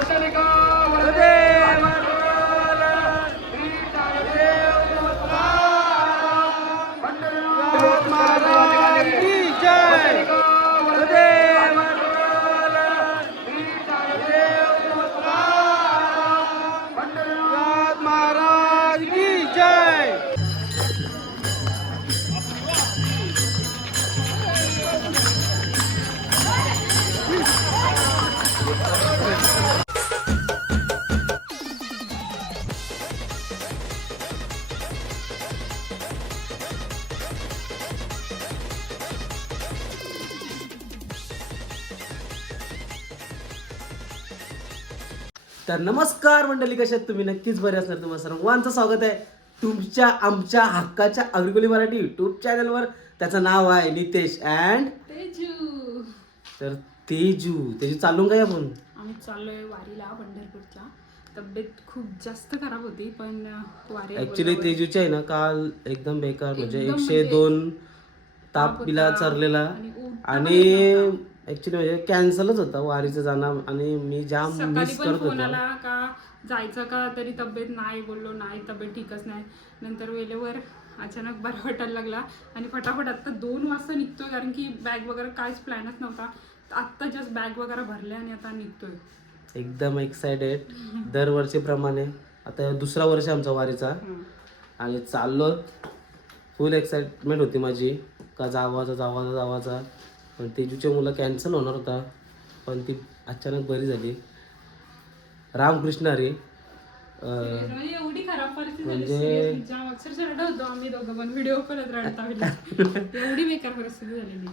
महाराज तर नमस्कार मंडळी कशात तुम्ही? नक्कीच बरे असणार तुम्हाला सर्वांचं स्वागत आहे तुमच्या आमच्या हक्काच्या अग्रिकोली मराठी युट्यूब चॅनलवर त्याचं नाव आहे नितेश अँड तेजू. तर तेजू. तेजू चालून काय आपण आम्ही चाललोय वारीला पंढरपूरच्या. तब्येत खूप जास्त खराब होती पण वारी ऍक्च्युली तेजूचे आहे ना काल एकदम बेकार म्हणजे एकदम एकशे म्हणजे दोन ताप होता चरलेला. आणि ऍक्च्युली म्हणजे कॅन्सलच होता. वारीचं जाणं आणि मी जाम सकाळी मिस पण करत फोन होतो आला का जायचं का तरी तब्येत नाही बोललो नाही तब्येत ठीकच नाही. नंतर वेळेवर अचानक बरं वाटायला लागला आणि फटाफट आत्ता दोन वाजता निघतोय कारण की बॅग वगैरे काहीच प्लॅनच नव्हता. आत्ता जस्ट बॅग वगैरे भरले आणि आता निघतोय. एकदम एक्सायटेड दरवर्षीप्रमाणे. आता हे दुसरा वर्ष आमचा वारीचा. हम्म. आणि चाललो फुल एक्साइटमेंट होती माझी. का जावाचा जावाचा जावाचा पण तेजूची मुलं कॅन्सल होणार होता. पण ती अचानक बरी झाली. रामकृष्ण हरी अं, म्हणजे एवढी खराब परिस्थिती झाली म्हणजे- seriously. जाम अक्षरशः रडत होतो आम्ही दोघं पण व्हिडिओ पण रडता एवढी बेकार परिस्थिती झालेली.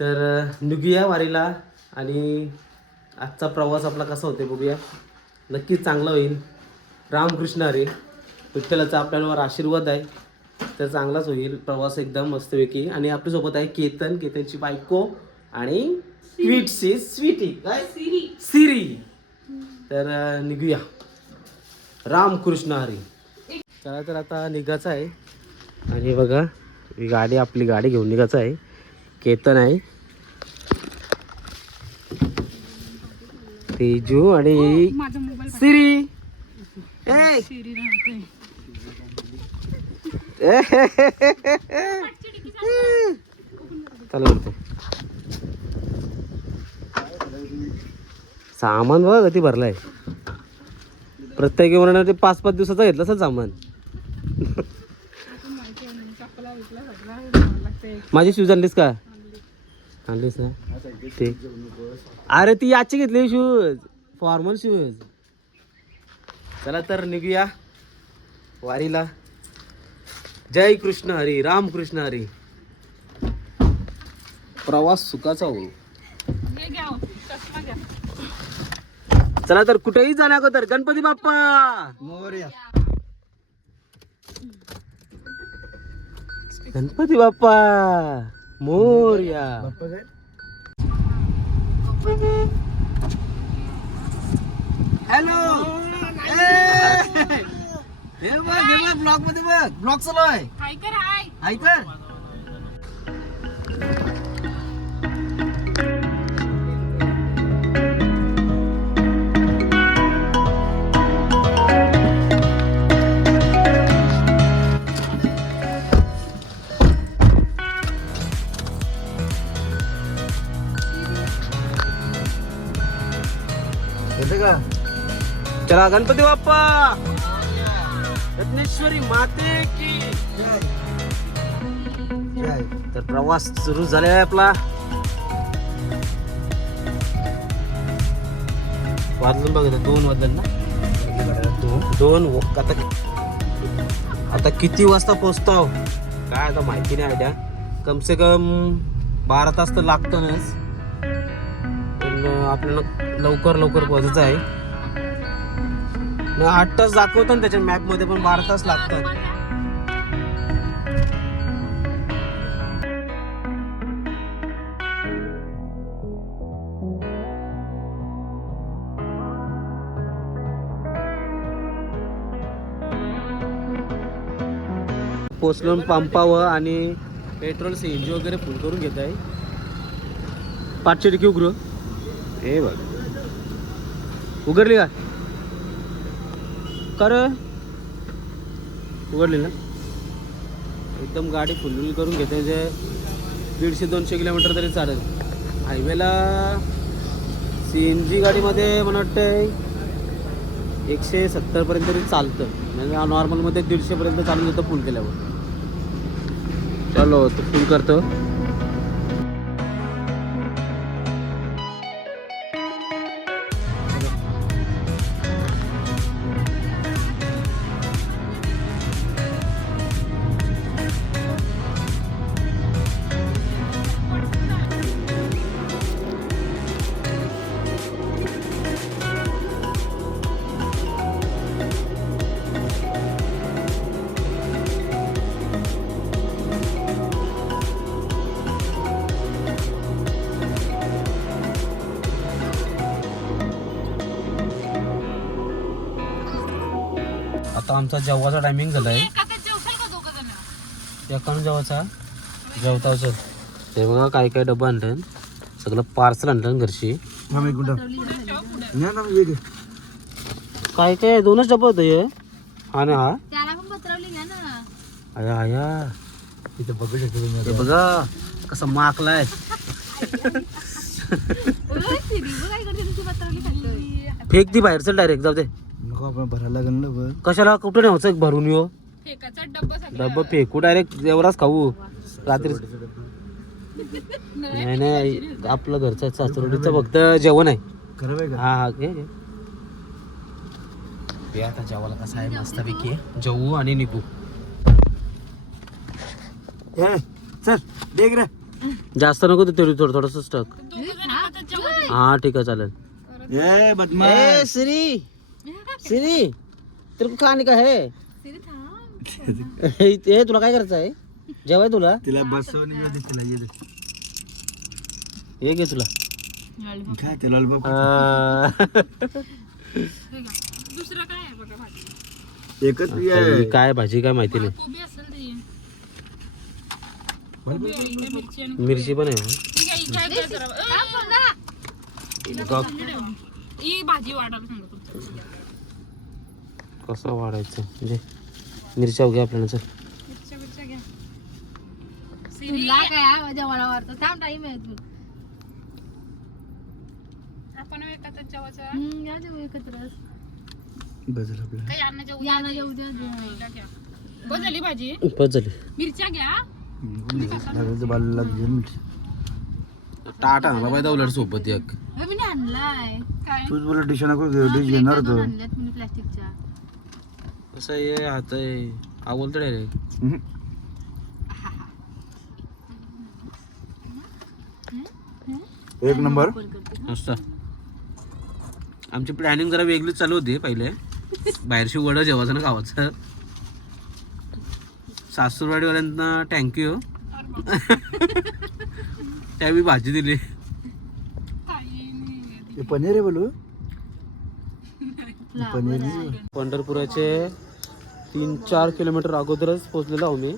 तर निघूया वारीला आणि आजचा प्रवास आपला कसा होते बघूया. नक्कीच चांगला होईल. रामकृष्ण हरी विठ्ठलाचा आपल्यावर आशीर्वाद आहे. तर चांगलाच होईल. प्रवास एकदम मस्तपैकी. आणि आपल्यासोबत आहे केतन. केतनची बायको. आणि स्वीटची स्वीटी काय? सिरी. सिरी. तर निघूया. रामकृष्ण हरी. चला तर आता निघायचं आहे. आणि बघा ही गाडी आपली गाडी घेऊन निघायचं आहे. केतन आहे. तेजू आणि मोबाईल सिरी. चला सामान बघा किती भरलाय. प्रत्येक विमानाने ते पाच पाच दिवसाचा घेतलं असेल सामान. माझी शूज आणलीस का? आणलीस ना? ते अरे ती याची घेतली शूज फॉर्मल शूज चला तर निघूया वारीला. जय कृष्ण हरी राम कृष्ण हरी. प्रवास सुखाचा हो हे घ्या हो, चष्मा घ्या चला तर कुठेही जाण्या अगोदर. गणपती बाप्पा! गणपती बाप्पा! मोर्या. हॅलो! हे बघ हे बघ ब्लॉगमध्ये बघ. ब्लॉग चालू आहे. हाय कर चला गणपती बाप्पा! रत्नेश्वरी माते की तर प्रवास सुरू झालेला आहे आपला. वाजून बघ दोन वाजलं ना? दोन आता आता किती वाजता पोहोचतो? काय आता माहिती नाही आयडिया. कम से कम बारा तास तर लागतच पण आपल्याला लवकर लवकर पोहोचायचं आहे. आठ तास दाखवतं ना त्याच्या मॅपमध्ये पण बारा तास लागतात. पोचलो पंपावर आणि पेट्रोल सी एन जी वगैरे फुल करून घेत आहे. पाचशे टक्के उघड? हे बघ. उघडली का? कर. उघडलेलं. एकदम गाडी फुलफुल करून घेते जे दीडशे दोनशे किलोमीटर तरी चालेल. हायवेला सी एन जी गाडीमध्ये मला वाटतं एकशे सत्तरपर्यंत तरी चालतं. म्हणजे नॉर्मलमध्ये दीडशेपर्यंत चालून जातं फुल केल्यावर. चलो तो फुल करतो. आमचा जेवणाचा टायमिंग झाला आहे एकानं जेवायचा जेवता चल हे बघा काय काय डबा आणलं सगळं पार्सल आणलं घरची. काय काय दोनच डबा होतं हे. हा ना हा. ना. आया आया. इथं बघू शकतो तुम्ही हे बघा कसं माकलाय. फेक ती बाहेर चल डायरेक्ट जाऊ दे. आपण भरायला लागेल ना कशाला? कुठं न्यायचं एक भरून येऊ फेकाचा डब्बा सगळा. डब्बा फेकू डायरेक्ट एवढाच खाऊ. रात्री नाही नाही आपलं घरचं सासरोडीचं फक्त जेवण आहे. खरं आहे का? हा हा घे घे. ते आता जेवायला कसं आहे? मस्तपैकी जेवू आणि निघू. ए, चल देख रे. जास्त नको ते तेवढी थोडं थोडंसं टाक हा ठीक आहे चालेल. ए बदमाश. श्री! श्री तेरे को खाने का है. हे तुला काय करायचं आहे? जेवाय तुला? तिला बसवून येऊ दे तिला ये दे. हे घे तुला. काय ते लॉलीपॉप आ, दुसरं काय आहे बघा भाजी? एकच ही काय भाजी काय माहिती नाही. कोबी असेल ती. कोबी आहे, इकडे मिरची आणि मिरची पण आहे. ठीक इथे काय. अ, ही भाजी वाढायला सांगतो कसं वाढायचं? म्हणजे मिरच्या घ्या आपल्याला चल. तुला काय आहे, थांब तू. आपण एखाद्या जेवायचं हम्म, या जेवू एकत्रच बजल आपलं. काही अन्नाच्या या उद्या ना जेवू द्या हिला घ्या. बस झाली भाजी बस झाली मिरच्या घ्या लागेल बाला टाटा आणला पाहिजे उलट सोबत एक. मी नाही आणलाय. काय? तूच बोला डिश नको घेऊ डिश घेणार आणल्यात? मी प्लास्टिकच्या. कसं आहे हात आहे. डायरेक्ट हम्म. एक नंबर. मस्त. आमची प्लॅनिंग जरा वेगळीच चालू होती पहिले. बाहेरशी वडं जेवायचं ना गावाचं. सासूरवाडीवाल्यांना थँक्यू त्यावेळी भाजी दिली. पनीर आहे बोलू. पनीर. पंढरपुराचे तीन चार किलोमीटर अगोदरच पोहोचलेलो आहो मी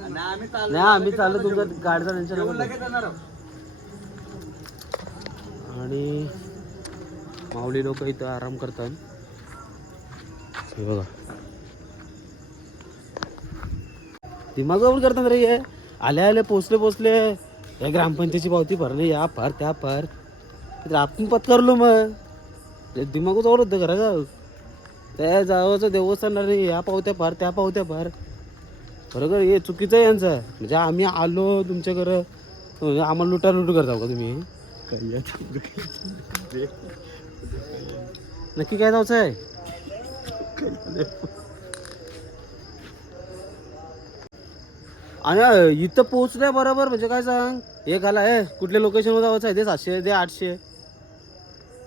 नाही आम्ही चाललो तुमच्या गाडीचा त्यांच्या आणि माऊली लोक इथं आराम करतात. हे बघा. दिमागावर करतात रे हे. आले आले पोचले पोचले या ग्रामपंचायतीची पावती भरली या पार त्या पार आपण पत्करलो मग. ते दिमागच आवडत घरा का त्या जावचं देवस्थान अरे ह्या पावत्या पार त्या पावत्या पार बरोबर? हे चुकीचं आहे यांचं. म्हणजे आम्ही आलो तुमच्याकडं. म्हणजे आम्हाला लुटा लुटू करता का तुम्ही? नक्की काय जायचं आहे? आणि इथं पोहोचलंय बरोबर. म्हणजे काय सांग? हे घाला हे कुठल्या लोकेशनवर जायचं आहे? ते सातशे दे आठशे.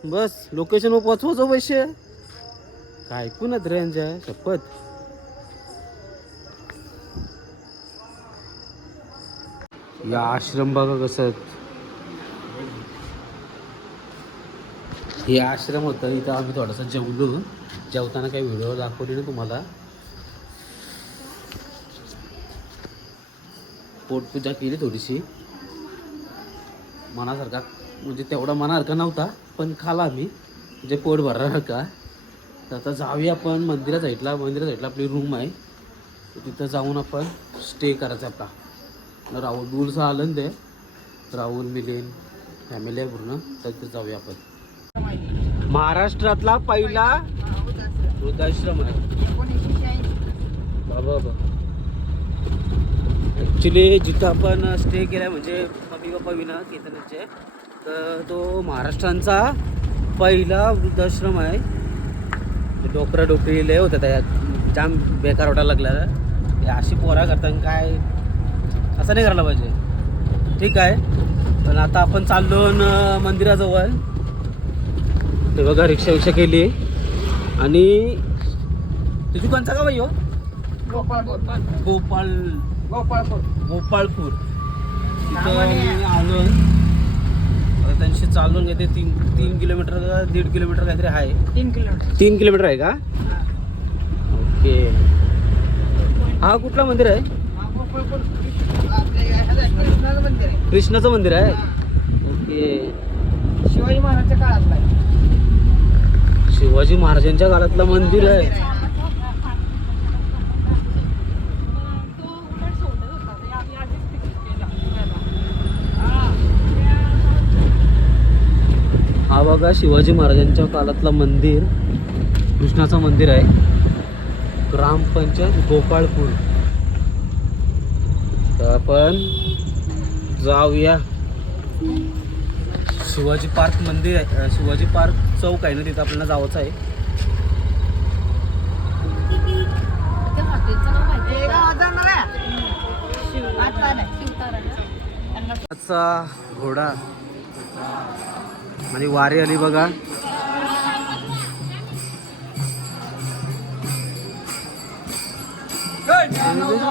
बस लोकेशनवर पोचवायचं पैसे. काय ऐकूनच रेंज आहे शपथ. या आश्रम बघा कसं हे आश्रम होतं इथं आम्ही थोडंसं जेवलो. जेवताना काही व्हिडिओ दाखवली ना तुम्हाला. पोटपूजा केली थोडीशी. मनासारखा म्हणजे तेवढा मनासारखा नव्हता पण खाला आम्ही. म्हणजे पोट भरण्यासारखा तर आता जाऊया आपण मंदिरा साईडला मंदिरा साईडला आपली रूम आहे. तर तिथं जाऊन आपण स्टे करायचा आपला राहुल दूरचा आलं आहे ते. राहुल मिलिंद फॅमिली आहे पूर्ण. तर तिथं जाऊया आपण. महाराष्ट्रातला पहिला वृद्धाश्रम आहे. बाबा बाबा. ॲक्च्युली जिथं आपण स्टे केला म्हणजे मम्मी पप्पा विना केतनचे तर तो महाराष्ट्रांचा पहिला वृद्धाश्रम आहे. डोकरा डोकरी लय होतं त्यात जाम बेकार वाटायला लागला. हे अशी पोरा करतात काय? असं नाही करायला पाहिजे. ठीक आहे. पण आता आपण चाललो मंदिराजवळ. ते बघा रिक्षा विक्षा केली. आणि ते दुकानचा का बाई हो? गोपाळ गोपाळपूर. तिथं आम्ही आलो. त्यांशी चालून घेते तीन तीन किलोमीटर का दीड किलोमीटर काहीतरी आहे. तीन किलोमीटर. तीन किलोमीटर आहे का? ओके. हा कुठला मंदिर आहे? कृष्णाचं मंदिर आहे. ओके. शिवाजी महाराजच्या काळातला शिवाजी महाराजांच्या काळातलं मंदिर आहे तो उलट सोडत होता ते आम्ही आधीच तिकीट केलं हा बघा शिवाजी महाराजांच्या काळातलं मंदिर. कृष्णाचं मंदिर आहे. ग्रामपंचायत गोपाळपूर. तर आपण जाऊया. शिवाजी पार्क मंदिर आहे. शिवाजी पार्क चौक आहे ना तिथं आपल्याला जावंच आहे. घोडा. आणि वारी आली बघा.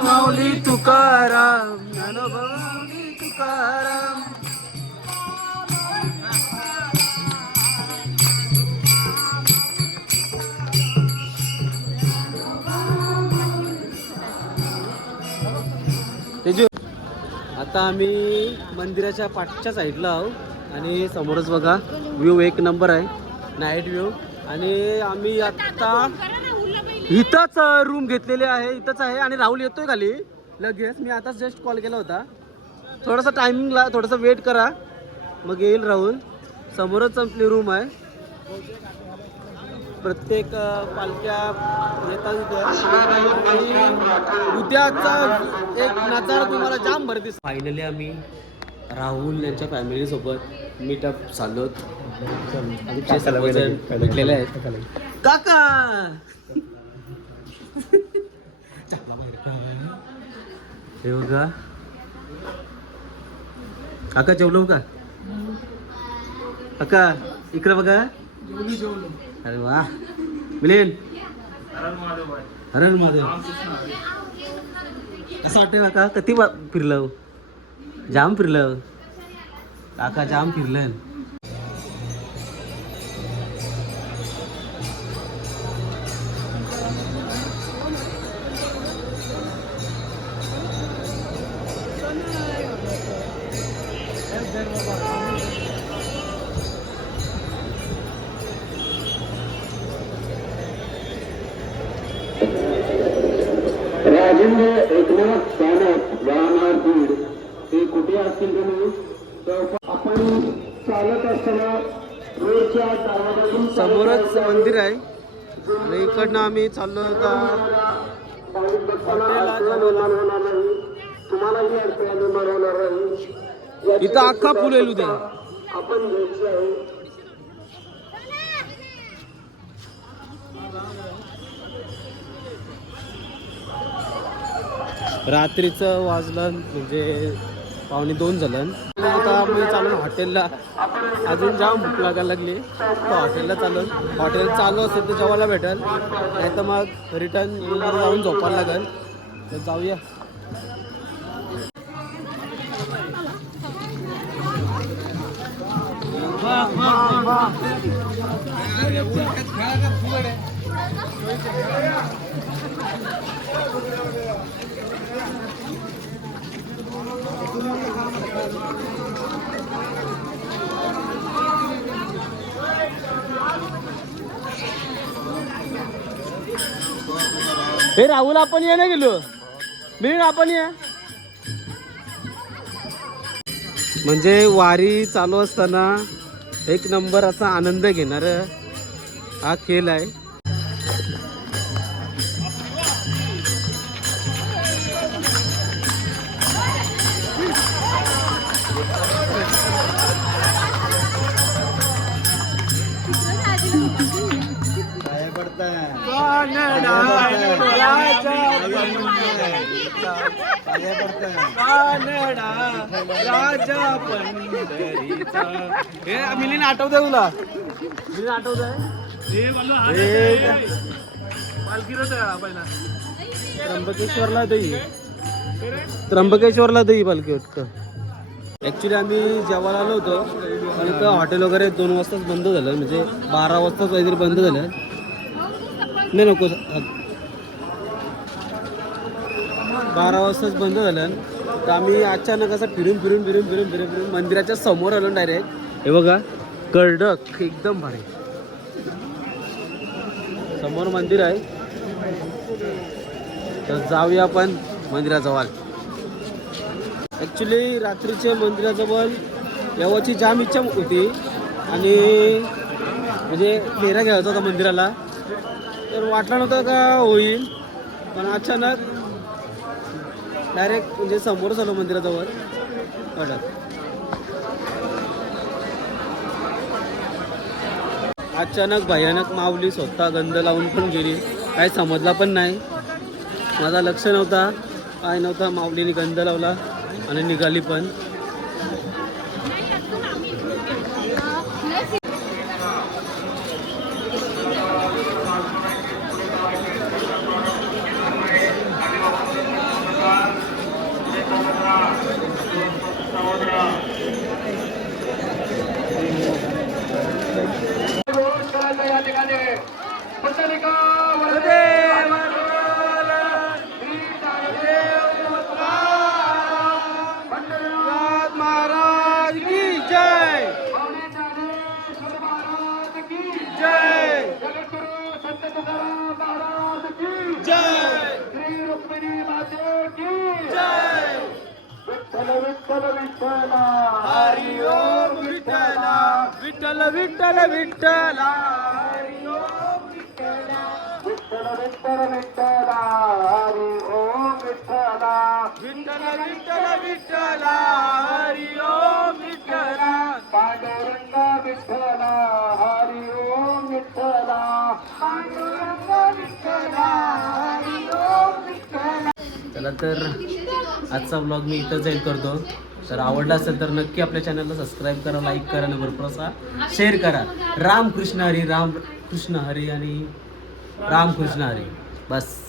माऊली तुकाराम ज्ञानोबावली तुकाराम. आता आम्ही मंदिराच्या पाठच्या साईडला आहोत. आणि समोरच बघा व्ह्यू एक नंबर आहे नाईट व्ह्यू आणि आम्ही आत्ता इथंच रूम घेतलेली आहे इथंच आहे. आणि राहुल येतोय खाली. लगेच मी आताच जस्ट कॉल केला होता. थोडासा टायमिंगला थोडासा वेट करा. मग येईल राहुल. समोरच आपली रूम आहे. प्रत्येक पालख्या येतात इथे आणि उद्याचा एक नजारा तुम्हाला जाम भर दिस फायनली आम्ही राहुल यांच्या फॅमिलीसोबत मीटअप चाललो. भेटलेले आहेत. काका! हे बघा. काका जेवलो का? काका इकडे बघा. अरे वा. मिलिंद. हरण महादेव. असं वाटतं काका किती वा- फिरलं जाम फिरलं काका जाम फिरलं राजेंद्र एकनाथ सानप राहणार बीड. हे कुठे असतील तुम्ही? तर आपण चालत असताना रोडच्या डाव्या समोरच मंदिर आहे. आणि इकडनं आम्ही चाललो होता. हॉटेलला जेवायला. होणार नाही तुम्हालाही अडथळा निर्माण होणार नाही. इथं अख्खा फुल येईल उद्या आपण घ्यायची आहे. रात्रीचं वाजलं म्हणजे पावणे दोन झालं. आता मी चालून हॉटेलला अजून जाम भूक लागायला लागली. तर हॉटेलला चालून. हॉटेल चालू असेल तर जेवायला भेटेल. नाही तर मग रिटर्न जाऊन झोपायला लागेल. तर जाऊया. हे राहुल आपण ये ना गेलो. मी आपण या. म्हणजे वारी चालू असताना एक नंबर असा आनंद घेणार हा खेळ आहे. राजा पंढरीचा हे मिलीन आठवतंय तुला मिलीन आठवतंय त्र्यंबकेश्वरला दही त्र्यंबकेश्वरला दही पालखी वाटतं ॲक्च्युली आम्ही जेवायला आलो होतो पण तर हॉटेल वगैरे दोन वाजताच बंद झालं म्हणजे बारा वाजताच काहीतरी बंद झालं. नाही नको. बारा वाजताच बंद झालं. तर आम्ही अचानक असं फिरून फिरून फिरून फिरून फिरून फिरून मंदिराच्या समोर आलो डायरेक्ट हे बघा कर्डक एकदम भारी. समोर मंदिर आहे. तर जाऊया आपण मंदिराजवळ. ॲक्च्युली रात्रीचे मंदिराजवळ यावाची जाम इच्छा होती. आणि म्हणजे फेऱ्या घ्यायचा होता मंदिराला. तर वाटलं नव्हतं का होईल पण अचानक डायरेक्ट म्हणजे समोर झालो मंदिराजवळ. कडक अचानक भयानक माऊली स्वतः गंध लावून पण गेली. काही समजला पण नाही. माझा लक्ष नव्हता काय नव्हता माऊलीने गंध लावला आणि निघाली पण. पुंडलिका महाराज की जय जय जय श्री रुक्मिणी माते की जय विठ्ठल विठ्ठल विठ्ठला हरी ओम विठ्ठला विठ्ठल विठ्ठल विठ्ठला विठ्ठल हरी ओम विठ्ठला. विठ्ठल विठ्ठल विठ्ठला. हरी ओम विठ्ठला. पांडुरंग विठ्ठला हरी ओम विठ्ठला. पांडुरंग विठ्ठला. हरी ओम विठ्ठला. चला तर आजचा ब्लॉग मी इथंच एंड करतो. तर आवडला असेल तर नक्की आपल्या चॅनलला सबस्क्राईब करा लाईक करा आणि भरपूर असा शेअर करा. राम कृष्ण हरी राम कृष्ण हरी आणि राम कृष्ण हरी. बस.